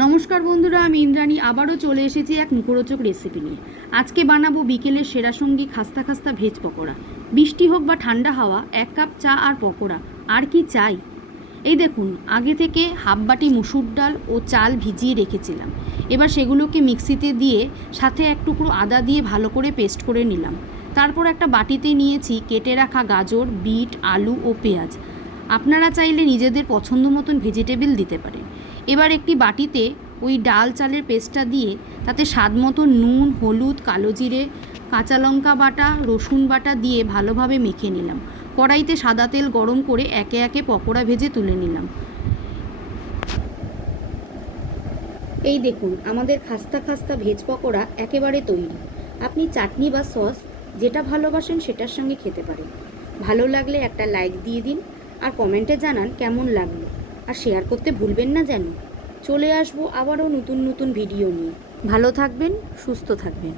নমস্কার বন্ধুরা, আমি ইন্দ্রাণী আবারও চলে এসেছি এক মুখরোচক রেসিপি নিয়ে। আজকে বানাবো বিকেলের সেরা সঙ্গী খাস্তা খাস্তা ভেজ পকোড়া। বৃষ্টি হোক বা ঠান্ডা হাওয়া, 1 কাপ চা আর পকোড়া, আর কি চাই। এই দেখুন, আগে থেকে হাফ বাটি মুসুর ডাল ও চাল ভিজিয়ে রেখেছিলাম। এবার সেগুলোকে মিক্সিতে দিয়ে সাথে এক টুকরো আদা দিয়ে ভালো করে পেস্ট করে নিলাম। তারপর একটা বাটিতে নিয়েছি কেটে রাখা গাজর, বিট, আলু ও পেঁয়াজ। আপনারা চাইলে নিজেদের পছন্দ মতন ভেজিটেবল দিতে পারেন। এবার একটি বাটিতে ওই ডাল চালের পেস্টটা দিয়ে তাতে স্বাদ মতো নুন, হলুদ, কালো জিরে, কাঁচা লঙ্কা বাটা, রসুন বাটা দিয়ে ভালোভাবে মেখে নিলাম। কড়াইতে সাদা তেল গরম করে একে একে পকোড়া ভেজে তুলে নিলাম। এই দেখুন, আমাদের খাস্তা খাস্তা ভেজ পকোড়া একেবারে তৈরি। আপনি চাটনি বা সস যেটা ভালোবাসেন সেটার সঙ্গে খেতে পারেন। ভালো লাগলে একটা লাইক দিয়ে দিন আর কমেন্টে জানান কেমন লাগলো। আর শেয়ার করতে ভুলবেন না যেন। চলে আসবো আবারও নতুন নতুন ভিডিও নিয়ে। ভালো থাকবেন, সুস্থ থাকবেন।